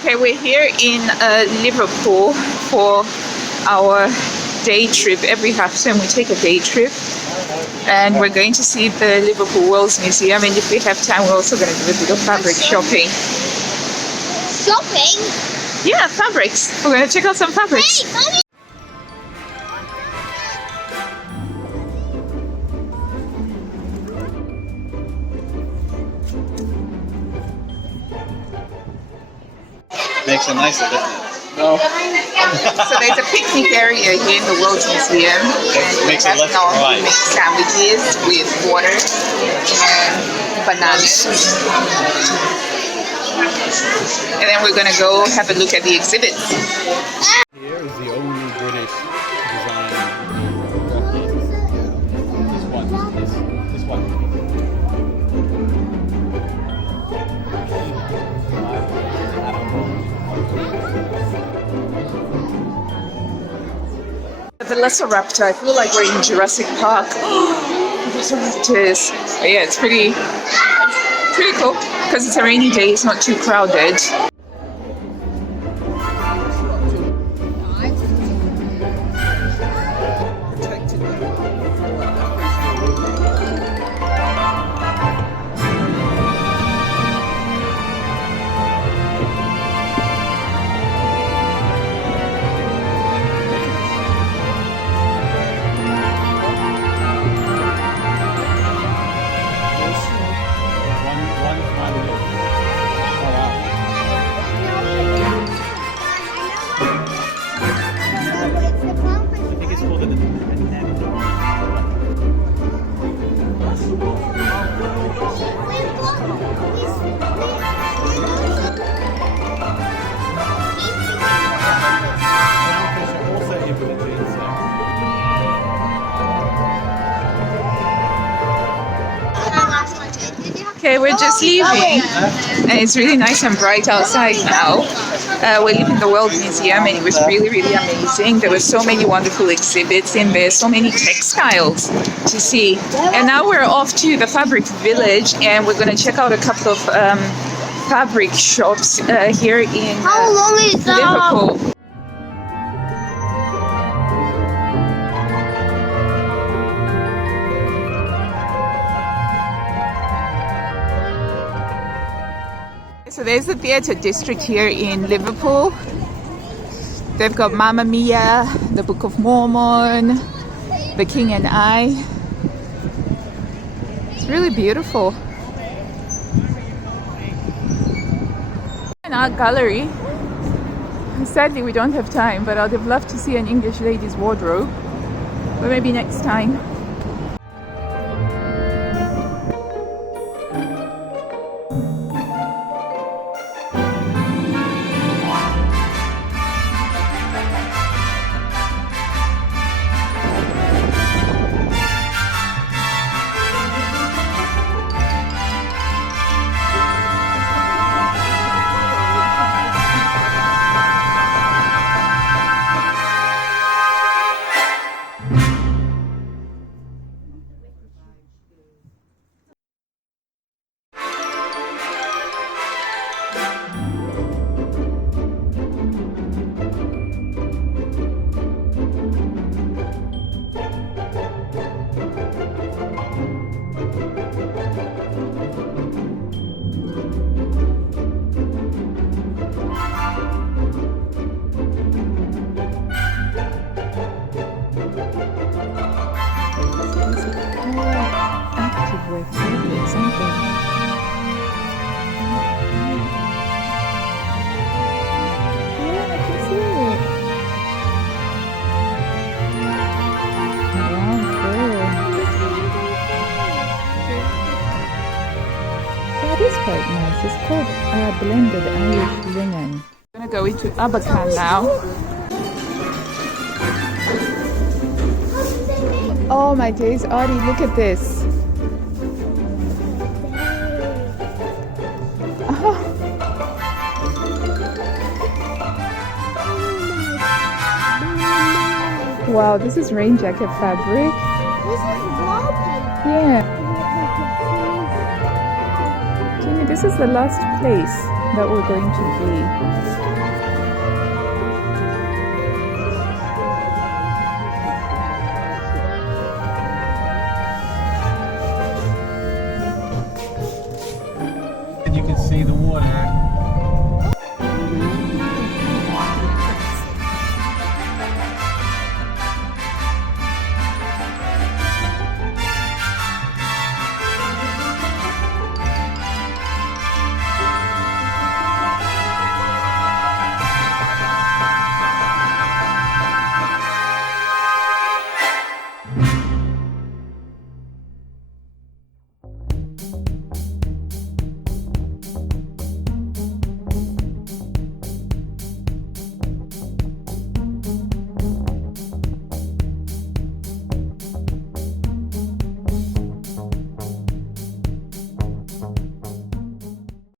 Okay, we're here in Liverpool for our day trip. Every half term we take a day trip and we're going to see the Liverpool World's Museum, and if we have time we're also going to do a bit of fabric shopping. Shopping? Yeah, fabrics. We're going to check out some fabrics. Hey, Mommy! Makes it nicer, doesn't it? No. So there's a picnic area here in the World's Museum. And Makes we it less have dry. make sandwiches with water and bananas. And then we're going to go have a look at the exhibits. Here is the only British design rocket. This one. The Velociraptor, I feel like we're in Jurassic Park. Velociraptors. But yeah, it's pretty cool because it's a rainy day, it's not too crowded. Okay, we're just leaving and it's really nice and bright outside now. We're leaving the World Museum and it was really amazing. There were so many wonderful exhibits in there, so many textiles to see. And now we're off to the Fabric Village and we're going to check out a couple of fabric shops here in How long is that? Liverpool. So there's the theatre district here in Liverpool. They've got Mamma Mia, the Book of Mormon, The King and I. It's really beautiful. An art gallery. Sadly we don't have time, but I'd have loved to see an English lady's wardrobe. But maybe next time. It's quite nice. It's called blended Irish linen. I'm gonna go into Abercan now. Oh my days, Audie, look at this. Oh. Wow, this is rain jacket fabric. This is wallpaper. Yeah. Jimmy, this is the last place. that we're going to be